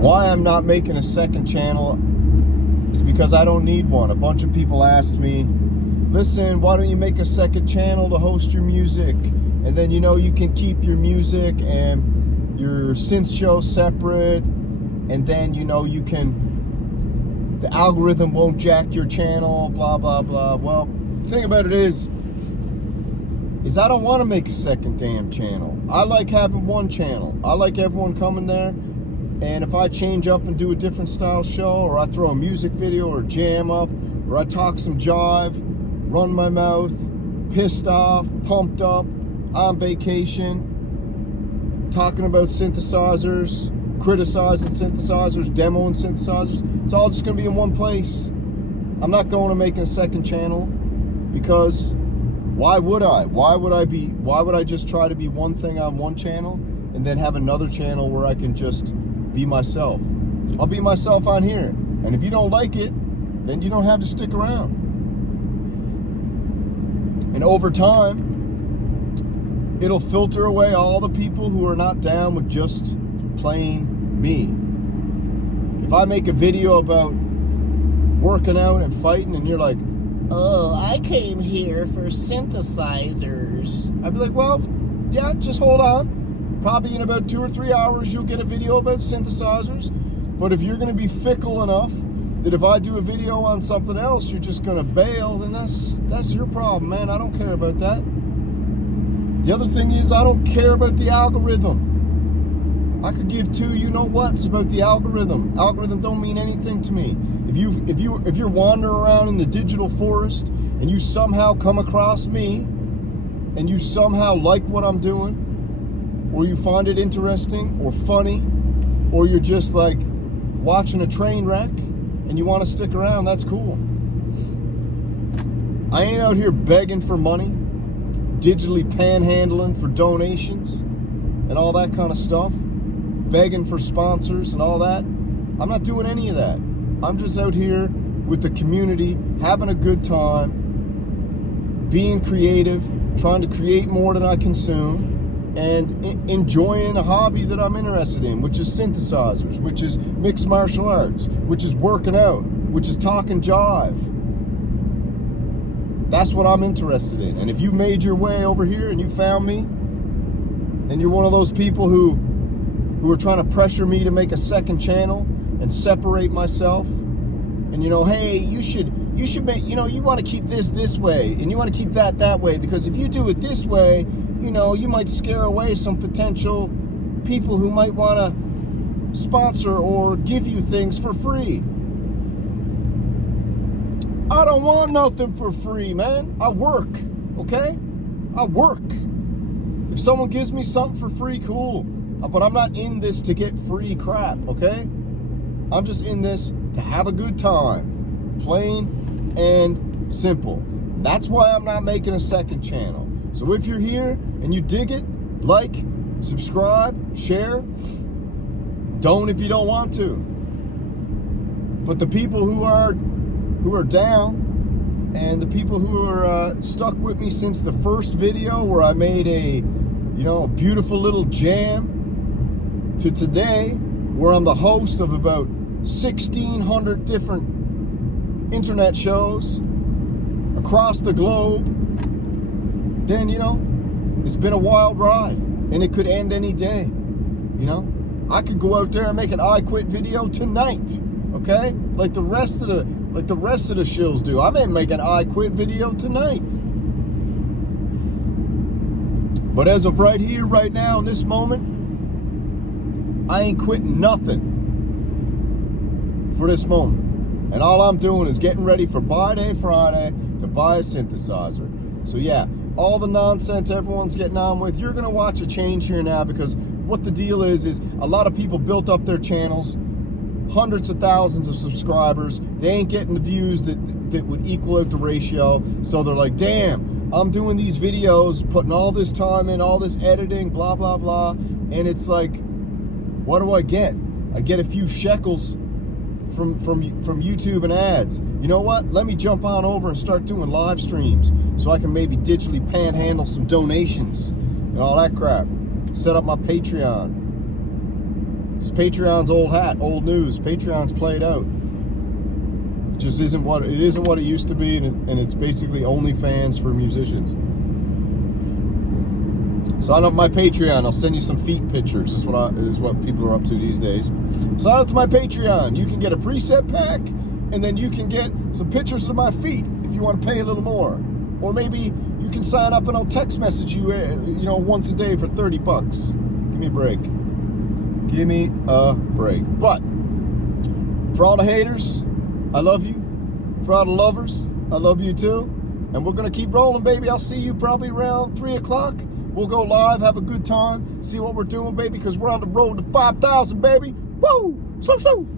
Why I'm not making a second channel is because I don't need one. A bunch of people asked me, listen, why don't you make a second channel to host your music? And then, you know, you can keep your music and your synth show separate. And then, you know, you can, the algorithm won't jack your channel, blah, blah, blah. Well, the thing about it is I don't want to make a second damn channel. I like having one channel. I like everyone coming there. And if I change up and do a different style show, or I throw a music video or jam up, or I talk some jive, run my mouth, pissed off, pumped up, on vacation, talking about synthesizers, criticizing synthesizers, demoing synthesizers, it's all just going to be in one place. I'm not going to make a second channel because why would I? Why would I just try to be one thing on one channel and then have another channel where I can just be myself? I'll be myself on here. And if you don't like it, then you don't have to stick around. And over time, it'll filter away all the people who are not down with just plain me. If I make a video about working out and fighting and you're like, oh, I came here for synthesizers, I'd be like, well, yeah, just hold on. Probably in about 2 or 3 hours, you'll get a video about synthesizers. But if you're going to be fickle enough that if I do a video on something else, you're just going to bail, then that's your problem, man. I don't care about that. The other thing is, I don't care about the algorithm. I could give two you-know-whats about the algorithm. Algorithm don't mean anything to me. If you're wandering around in the digital forest and you somehow come across me and you somehow like what I'm doing, or you find it interesting or funny, or you're just like watching a train wreck and you want to stick around, that's cool. I ain't out here begging for money, digitally panhandling for donations and all that kind of stuff, begging for sponsors and all that. I'm not doing any of that. I'm just out here with the community, having a good time, being creative, trying to create more than I consume, and enjoying a hobby that I'm interested in, which is synthesizers, which is mixed martial arts, which is working out, which is talking jive. That's what I'm interested in. And if you made your way over here and you found me, and you're one of those people who are trying to pressure me to make a second channel and separate myself, and hey, you should make, you want to keep this way, and you want to keep that way, because if you do it this way, you might scare away some potential people who might want to sponsor or give you things for free. I don't want nothing for free, man. I work, okay? I work. If someone gives me something for free, cool. But I'm not in this to get free crap, okay? I'm just in this to have a good time. Plain and simple. That's why I'm not making a second channel. So if you're here and you dig it, like, subscribe, share. Don't if you don't want to. But the people who are down, and the people who are stuck with me since the first video where I made a beautiful little jam, to today where I'm the host of about 1,600 different internet shows across the globe, then it's been a wild ride, and it could end any day. I could go out there and make an I Quit video tonight, okay? Like the rest of the shills do. I may make an I Quit video tonight. But as of right here, right now, in this moment, I ain't quitting nothing for this moment. And all I'm doing is getting ready for Buy Day Friday to buy a synthesizer. So yeah, all the nonsense everyone's getting on with, you're going to watch a change here now, because what the deal is a lot of people built up their channels, hundreds of thousands of subscribers. They ain't getting the views that would equal out the ratio. So they're like, damn, I'm doing these videos, putting all this time in, all this editing, blah, blah, blah. And it's like, what do I get? I get a few shekels from YouTube and ads. You know what? Let me jump on over and start doing live streams so I can maybe digitally panhandle some donations and all that crap. Set up my Patreon. It's Patreon's old hat, old news. Patreon's played out. It just isn't what it used to be, and it's basically OnlyFans for musicians. Sign up my Patreon. I'll send you some feet pictures. That's what people are up to these days. Sign up to my Patreon. You can get a preset pack, and then you can get some pictures of my feet if you want to pay a little more. Or maybe you can sign up and I'll text message you, once a day for $30. Give me a break. Give me a break. But for all the haters, I love you. For all the lovers, I love you too. And we're going to keep rolling, baby. I'll see you probably around 3 o'clock. We'll go live, have a good time, see what we're doing, baby, because we're on the road to 5,000, baby. Woo! So.